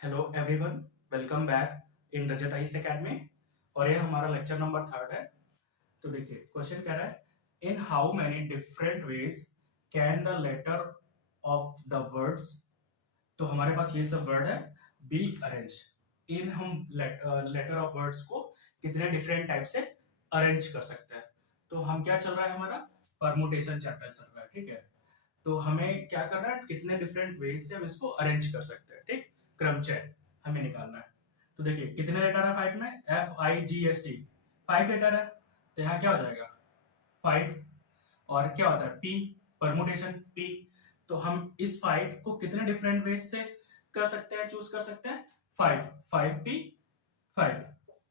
Hello everyone, welcome back in Rajat ice academy. और ये हमारा लेक्चर नंबर 3 है। तो देखिए क्वेश्चन कह रहा है in how many different ways can the letter of the words. तो हमारे पास ये सब वर्ड है बी अरेंज। इन हम लेटर ऑफ वर्ड्स को कितने डिफरेंट टाइप से अरेंज कर सकते हैं। तो हम क्या चल रहा है, हमारा परमुटेशन चैप्टर चल रहा है, ठीक है। तो हमें क्या करना है, कितने डिफरेंट वेज से हम इसको अरेंज कर सकते हैं, ठीक। क्रमचय हमें निकालना है। तो देखिए कितने लेटर है फाइव में, FIGST 5 लेटर है। तो यहाँ क्या हो जाएगा 5। और क्या होता है P, परमुटेशन P। तो हम इस 5 को कितने डिफरेंट वेज से कर सकते हैं, चूज कर सकते हैं 5 5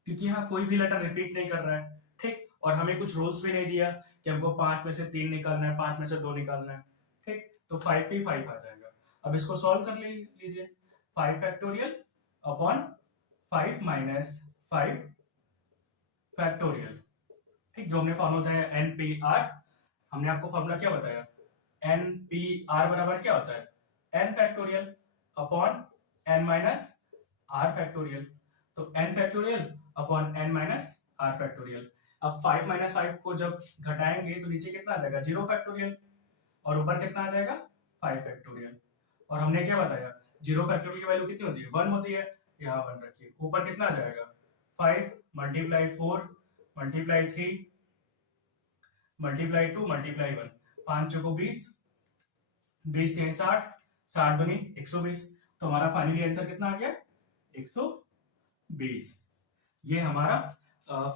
क्योंकि यहाँ कोई भी लेटर रिपीट नहीं कर रहा है, ठीक। और हमें कुछ रूल्स भी नहीं दिया कि हमको 5 में से 3 निकालना है, 5 में से 2 निकालना है, ठीक। तो 5 पे 5 आ जाएगा। अब इसको सॉल्व कर लीजिए। 5 फैक्टोरियल अपॉन 5 माइनस 5 फैक्टोरियल, ठीक। जो हमने फॉर्मूला बताया NPR। हमने आपको फॉर्मूला क्या बताया, NPR बराबर क्या होता है n factorial upon n minus r factorial. तो n factorial upon n minus r factorial. अब 5 माइनस 5 को जब घटाएंगे तो नीचे कितना आ जाएगा 0 फैक्टोरियल, और ऊपर कितना आ जाएगा 5 फैक्टोरियल। और हमने क्या बताया 0 फैक्टोरियल की वैल्यू कितनी होती है 1 होती है। यहाँ 1 रखिए, ऊपर कितना आ जाएगा 5 मल्टीप्लाई 4 मल्टीप्लाई 3 मल्टीप्लाई 2 मल्टीप्लाई 1। 5 चौको 20, 20 3 60, 60 दूनी 120। तो हमारा फाइनली आंसर कितना आ गया 120। ये हमारा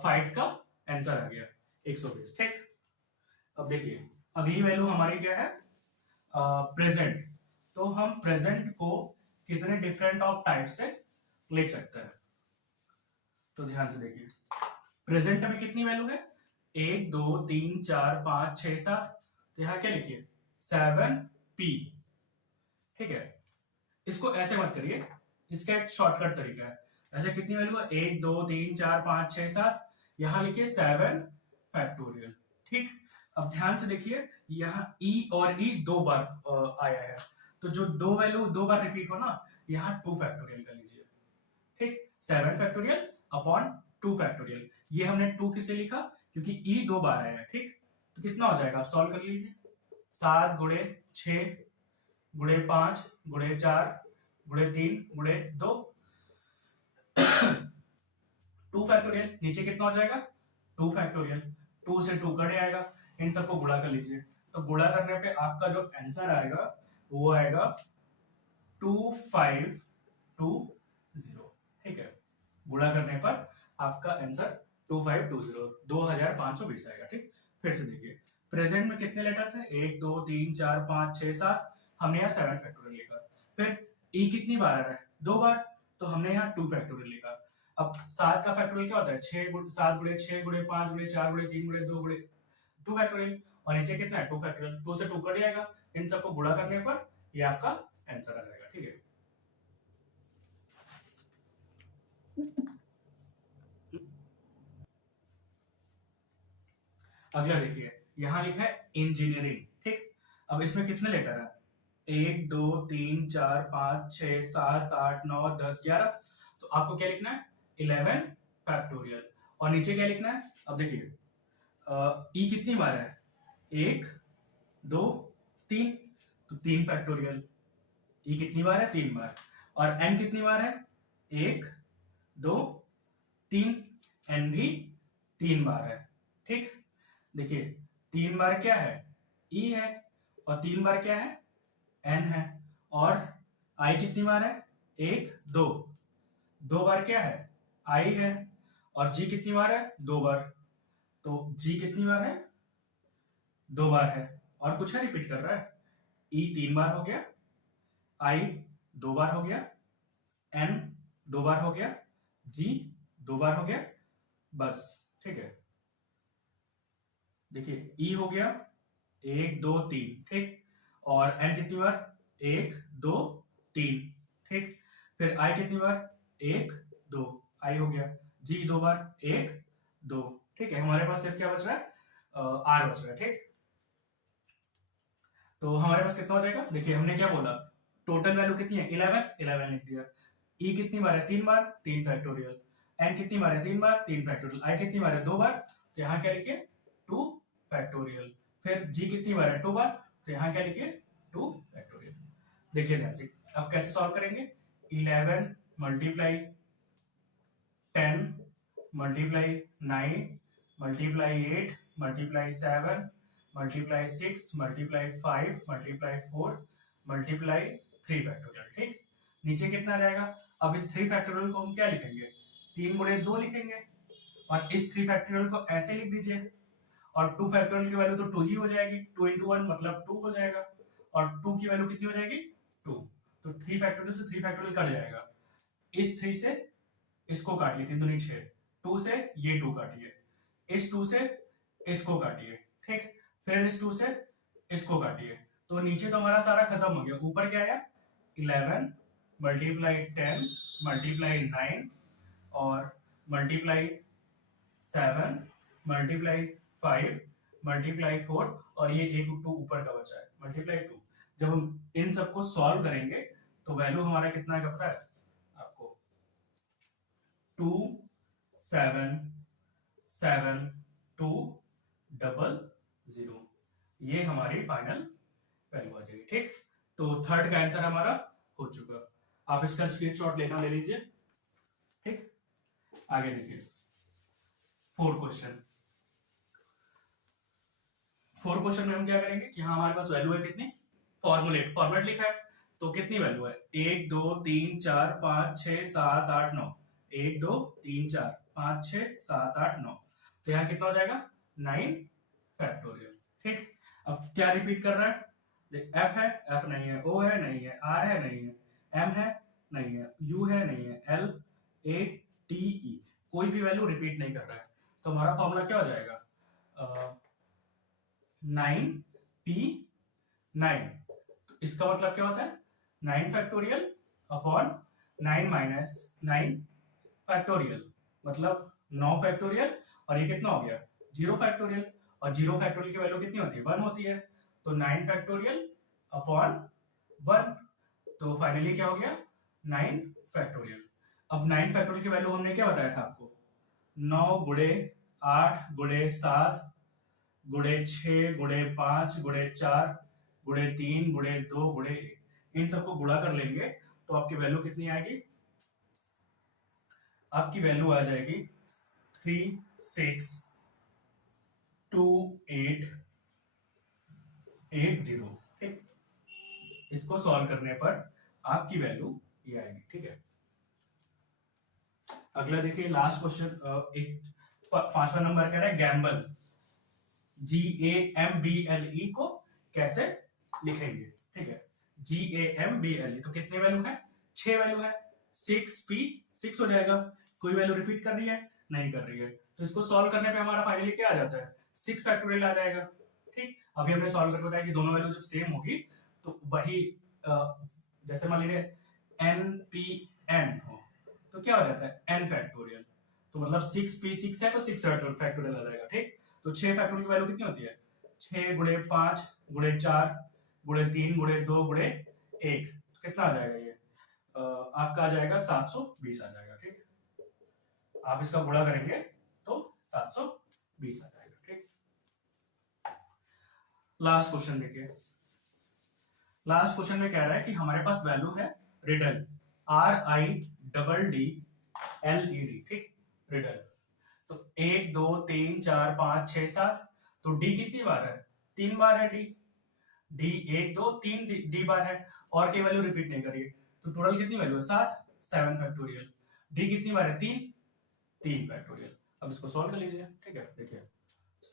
फाइट का आंसर आ गया 120, ठीक। अब देखिए अगली वैल्यू हमारी क्या है प्रेजेंट। तो हम प्रेजेंट को कितने डिफरेंट ऑफ टाइप से लिख सकते हैं। तो ध्यान से देखिए प्रेजेंट में कितनी वैल्यू है 1 2 3 4 5 6 7। तो यहाँ क्या लिखिए 7P, ठीक है। इसको ऐसे मत करिए, इसका एक शॉर्टकट तरीका है। ऐसे कितनी वैल्यू है 1 2 3 4 5 6 7। यहां लिखिए 7 फैक्टोरियल, ठीक। अब ध्यान से देखिए यहाँ E और E 2 बार आया है। तो जो दो वैल्यू 2 बार रिपीट हो ना, यहाँ 2 फैक्टोरियल कर लीजिए, ठीक। 7 फैक्टोरियल अपॉन 2 फैक्टोरियल। ये हमने 2 किस लिए लिखा, क्योंकि E 2 बार आया है, ठीक। तो कितना हो जाएगा आप सॉल्व कर लीजिए। 7 गुणे 6 गुणे 5 गुणे 4 गुणे 3 गुणे 2, 2 फैक्टोरियल। नीचे कितना हो जाएगा 2 फैक्टोरियल। 2 से 2 कट आएगा, इन सबको गुणा कर लीजिए। तो गुणा करने पे आपका जो आंसर आएगा वो आएगा 2520, ठीक है। गुणा करने पर आपका आंसर 2520 2520 आएगा, ठीक। फिर से देखिए प्रेजेंट में कितने लेटर थे 1 2 3 4 5 6 7। हमने यहाँ 7 फैक्टोरियल लिखा। फिर ई कितनी बार आ रहा है 2 बार, तो हमने यहाँ 2 फैक्टोरियल लिखा। अब 7 का फैक्टोरियल क्या होता है 7 गुणे 6 गुणे 5 गुणे 4 गुणे 3 गुणे 2 गुणे 2 फैक्टोरियल। और नीचे कितना है 2 फैक्टोरियल, 2 से 2 कट जाएगा, इन सबको गुणा करने पर ये आपका आंसर आ जाएगा, ठीक है। अगला देखिए यहां लिखा है इंजीनियरिंग, ठीक। अब इसमें कितने लेटर है 1 2 3 4 5 6 7 8 9 10 11। तो आपको क्या लिखना है 11 फैक्टोरियल। और नीचे क्या लिखना है, अब देखिए ई कितनी बार है 1 2 3। तो 3 फैक्टोरियल। ई कितनी बार है 3 बार। और एन कितनी बार है 1 2 3। एन भी 3 बार है, ठीक। देखिए 3 बार क्या है ई है, और 3 बार क्या है एन है। और आई कितनी बार है 1 2। 2 बार क्या है आई है। और जी कितनी बार है 2 बार। तो जी कितनी बार है 2 बार है। और कुछ है रिपीट कर रहा है। ई 3 बार हो गया, आई 2 बार हो गया, एन 2 बार हो गया, जी 2 बार हो गया, बस, ठीक है। देखिए ई हो गया 1 2 3, ठीक। और एन कितनी बार 1 2 3, ठीक। फिर आई कितनी बार 1 2, आई हो गया। जी 2 बार 1 2, ठीक है। हमारे पास सिर्फ क्या बच रहा है आर बच रहा है, ठीक। तो हमारे पास कितना हो जाएगा, देखिए हमने क्या बोला टोटल वैल्यू कितनी है 11 11 लिख दिया। ई कितनी बार है 3 बार 3 फैक्टोरियल, एन कितनी बार है 3 बार 3 फैक्टोरियल, आई कितनी बार है 2 बार, तो यहाँ क्या लिखिए 2 फैक्टोरियल, फिर जी कितनी बार है 2 बार, तो यहाँ क्या लिखिए 2 फैक्टोरियल। देखिए ध्यान से अब कैसे सॉल्व करेंगे, 11 multiply 10 multiply 9 multiply 8 multiply 7 multiply 6 multiply 5 multiply 4 multiply 3 factorial. ठीक, नीचे कितना आ जाएगा, अब इस 3 फैक्टोरियल को हम क्या लिखेंगे, 3 गुणे 2 लिखेंगे, और इस 3 फैक्टोरियल को ऐसे लिख दीजिए, और 2 फैक्टोरियल की वैल्यू तो 2 ही हो जाएगी, 2 into 1 मतलब 2 हो जाएगा, और 2 की वैल्यू कितनी हो जाएगी 2, तो 3 फैक्टोरियल से 3 फैक्टोरियल कट जाएगा, इस 3 से इसको काटिए 3 दूनी 6, 2 से ये 2 काटिए, इस 2 से इसको काटिए, ठीक, फिर इस 2 से इसको काटिए, तो नीचे तो हमारा सारा खत्म हो गया, ऊपर क्या आया 11 मल्टीप्लाई 10 मल्टीप्लाई 9 और मल्टीप्लाई 7 मल्टीप्लाई 5 मल्टीप्लाई 4 और ये एक 2 ऊपर का बचा है मल्टीप्लाई 2। जब हम इन सबको सॉल्व करेंगे तो वैल्यू हमारा कितना है पता है आपको, 2 7 7 2 0 0, ये हमारी फाइनल वैल्यू आ जाएगी। ठीक, तो थर्ड का आंसर हमारा हो चुका, आप इसका स्क्रीनशॉट लेना ले लीजिए। ठीक, आगे देखिए 4 क्वेश्चन, 4 क्वेश्चन में हम क्या करेंगे कि हाँ हमारे पास वैल्यू है कितनी, फॉर्मूलेट लिखा है, तो कितनी वैल्यू है 1 2 3 4 5 6 7 8 9, 1 2 3 4 5 6 7 8 9, तो यहाँ कितना हो जाएगा 9 फैक्टोरियल। ठीक, अब क्या रिपीट कर रहा है, एफ है, एफ नहीं है, ओ है नहीं है, आर है नहीं है, एम है नहीं है, यू है नहीं है, एल ए टी ई, कोई भी वैल्यू रिपीट नहीं कर रहा है, तो हमारा फॉर्मूला क्या हो जाएगा 9p9, तो इसका मतलब क्या होता है 9 फैक्टोरियल अपॉन 9 माइनस 9 फैक्टोरियल, मतलब 9 फैक्टोरियल, और ये कितना हो गया 0 फैक्टोरियल, और 0 फैक्टोरियल की वैल्यू कितनी होती है 1 होती है, तो 9 फैक्टोरियल अपॉन 1, तो फाइनली क्या हो गया 9 फैक्टोरियल। अब 9 फैक्टोरियल की वैल्यू हमने क्या बताया था आपको, 9 गुणे 8 गुणे 7 गुणे 6 गुणे 5 गुणे 4 गुणे 3 गुणे 2 गुणे 1, इन सबको गुणा कर लेंगे तो आपकी वैल्यू कितनी आएगी, आपकी वैल्यू आ जाएगी 362880। ठीक, इसको सॉल्व करने पर आपकी वैल्यू ये आएगी। ठीक है, अगला देखिए लास्ट क्वेश्चन, एक 5वां नंबर कह रहा है गैम्बल, GAMBLE को कैसे लिखेंगे। ठीक है, GAMBLE तो कितनी वैल्यू है 6 वैल्यू है, 6p 6 हो जाएगा, कोई वैल्यू रिपीट कर रही है नहीं कर रही है, तो इसको सॉल्व करने पे हमारा फाइनली क्या आ जाता है 6 फैक्टोरियल आ जाएगा। ठीक, अभी हमने सॉल्व करके बताया कि दोनों वैल्यू जब सेम होगी तो वही जैसे मान लीजिए NPN हो तो क्या हो जाता है n फैक्टोरियल, तो मतलब 6p6 है तो 6 फैक्टोरियल आ जाएगा। ठीक, तो 6 फैक्टोरियल की वैल्यू कितनी होती है 6 गुणे 5 गुणे 4 गुणे 3 गुणे 2 गुणे 1, तो कितना आ जाएगा ये आपका आ जाएगा 720 आ जाएगा। ठीक, आप इसका गुणा करेंगे तो 720 आ जाएगा। ठीक, लास्ट क्वेश्चन देखिए, लास्ट क्वेश्चन में कह रहा है कि हमारे पास वैल्यू है रिडल RIDDLED। ठीक, रिडल तो 1 2 3 4 5 6 7, तो डी कितनी बार है 3 बार है, डी 1 2 3 डी बार है, और की वैल्यू रिपीट नहीं करिए, तो टोटल कितनी वैल्यू है 7 फैक्टोरियल, डी कितनी बार है 3 फैक्टोरियल। अब इसको सॉल्व कर लीजिए। ठीक है, देखिए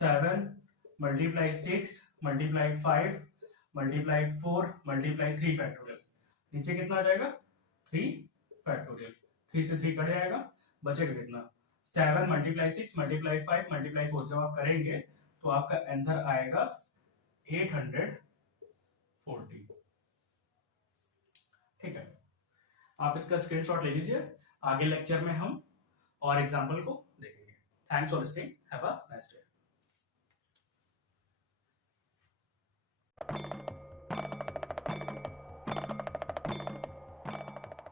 7 multiply 6 multiply 5 multiply 4 multiply 3 factorial, नीचे कितना आ जाएगा 3 फैक्टोरियल, 3 से 3 कट जाएगा, बचेगा कितना 7 मल्टीप्लाई 6 मल्टीप्लाई 5 मल्टीप्लाई 4, जब आप करेंगे तो आपका आंसर आएगा 840। ठीक है, आप इसका स्क्रीनशॉट ले लीजिए, आगे लेक्चर में हम और एग्जाम्पल को देखेंगे। Thanks for listening, have a nice day.